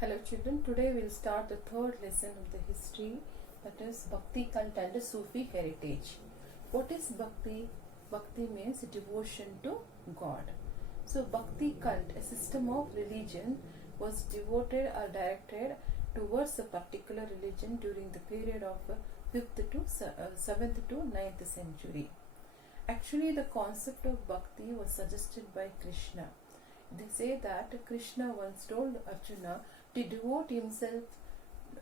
Hello children, today we will start the third lesson of the history, that is Bhakti cult and Sufi heritage. What is Bhakti? Bhakti means devotion to God. So Bhakti cult, a system of religion, was devoted or directed towards a particular religion during the period of 5th to 7th to 9th century. Actually, the concept of Bhakti was suggested by Krishna. They say that Krishna once told Arjuna to devote himself.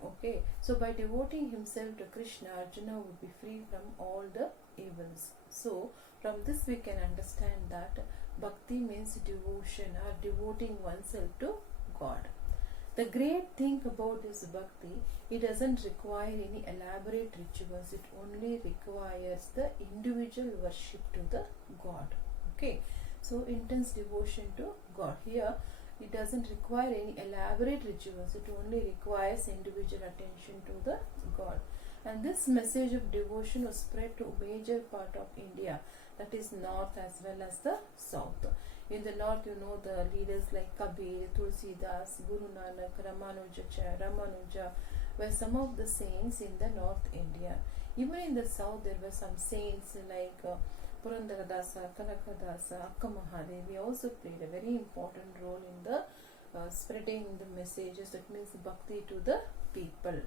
Okay, so by devoting himself to Krishna, Arjuna would be free from all the evils. So from this we can understand that Bhakti means devotion or devoting oneself to God. The great thing about this Bhakti, it doesn't require any elaborate rituals. It only requires the individual worship to the God. Okay, so intense devotion to God. Here it doesn't require any elaborate rituals. It only requires individual attention to the God. And this message of devotion was spread to a major part of India, that is north as well as the south. In the north, you know the leaders like Kabir, Tulsidas, Guru Nanak, Ramanuja were some of the saints in the North India. Even in the south, there were some saints like Purandaradasa, Kanakadasa, Akka Mahadevi also played a very important role in the spreading the messages, that means Bhakti to the people.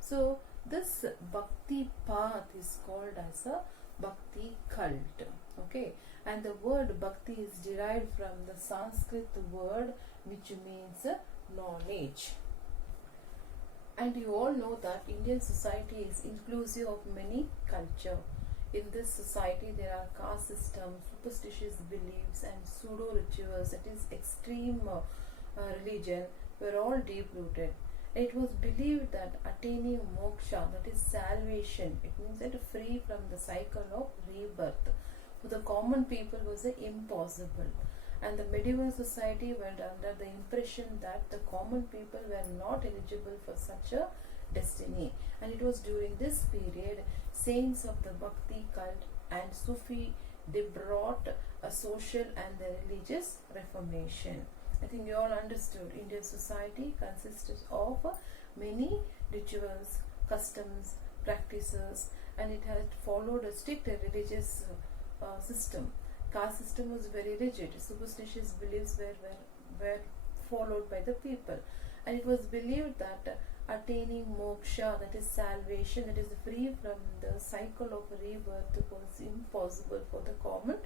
So this Bhakti path is called as a Bhakti cult. Okay, and the word Bhakti is derived from the Sanskrit word which means knowledge. And you all know that Indian society is inclusive of many culture. In this society there are caste systems, superstitious beliefs and pseudo rituals, that is extreme religion, were all deep rooted. It was believed that attaining moksha, that is salvation, it means that free from the cycle of rebirth, for the common people was impossible. And the medieval society went under the impression that the common people were not eligible for such a destiny. And it was during this period saints of the Bhakti cult and Sufi, they brought a social and the religious reformation. I think you all understood. Indian society consisted of many rituals, customs, practices, and it had followed a strict religious system. Caste system was very rigid. Superstitious beliefs were followed by the people, and it was believed that attaining moksha, that is salvation, that is free from the cycle of rebirth, was impossible for the common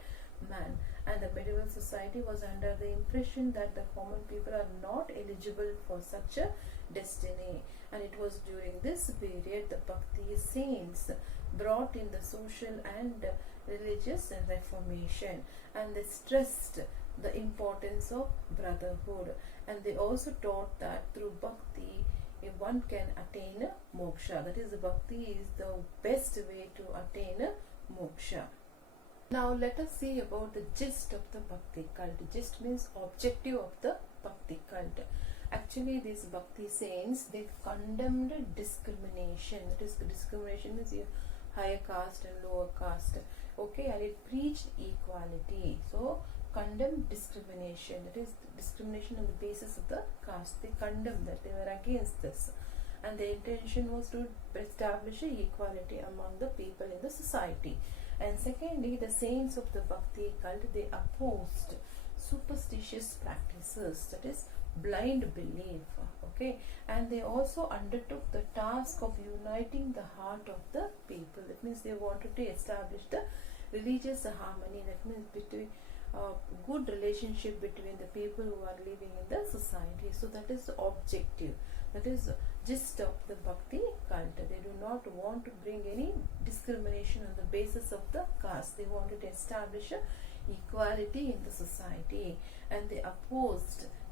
man. And the medieval society was under the impression that the common people are not eligible for such a destiny. And it was during this period the Bhakti saints brought in the social and religious reformation, and they stressed the importance of brotherhood, and they also taught that through Bhakti one can attain moksha, that is Bhakti is the best way to attain moksha. Now let us see about the gist of the Bhakti cult. Gist means objective of the Bhakti cult. Actually, these Bhakti saints, they condemned discrimination. That is, discrimination is higher caste and lower caste. Okay, and it preached equality. So condemned discrimination, that is discrimination on the basis of the caste. They condemned that, they were against this, and the intention was to establish equality among the people in the society. And secondly, the saints of the Bhakti cult, they opposed superstitious practices, that is blind belief. Okay, and they also undertook the task of uniting the heart of the people. That means they wanted to establish the religious harmony, that means between good relationship between the people who are living in the society. So that is the objective, that is the gist of the Bhakti cult. They do not want to bring any discrimination on the basis of the caste. They wanted to establish equality in the society, and they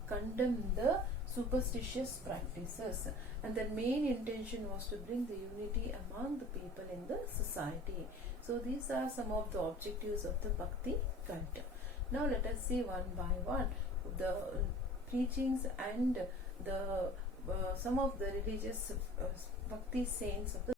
condemned the superstitious practices, and their main intention was to bring the unity among the people in the society. So these are some of the objectives of the Bhakti cult. Now let us see one by one the preachings and the some of the religious Bhakti saints of the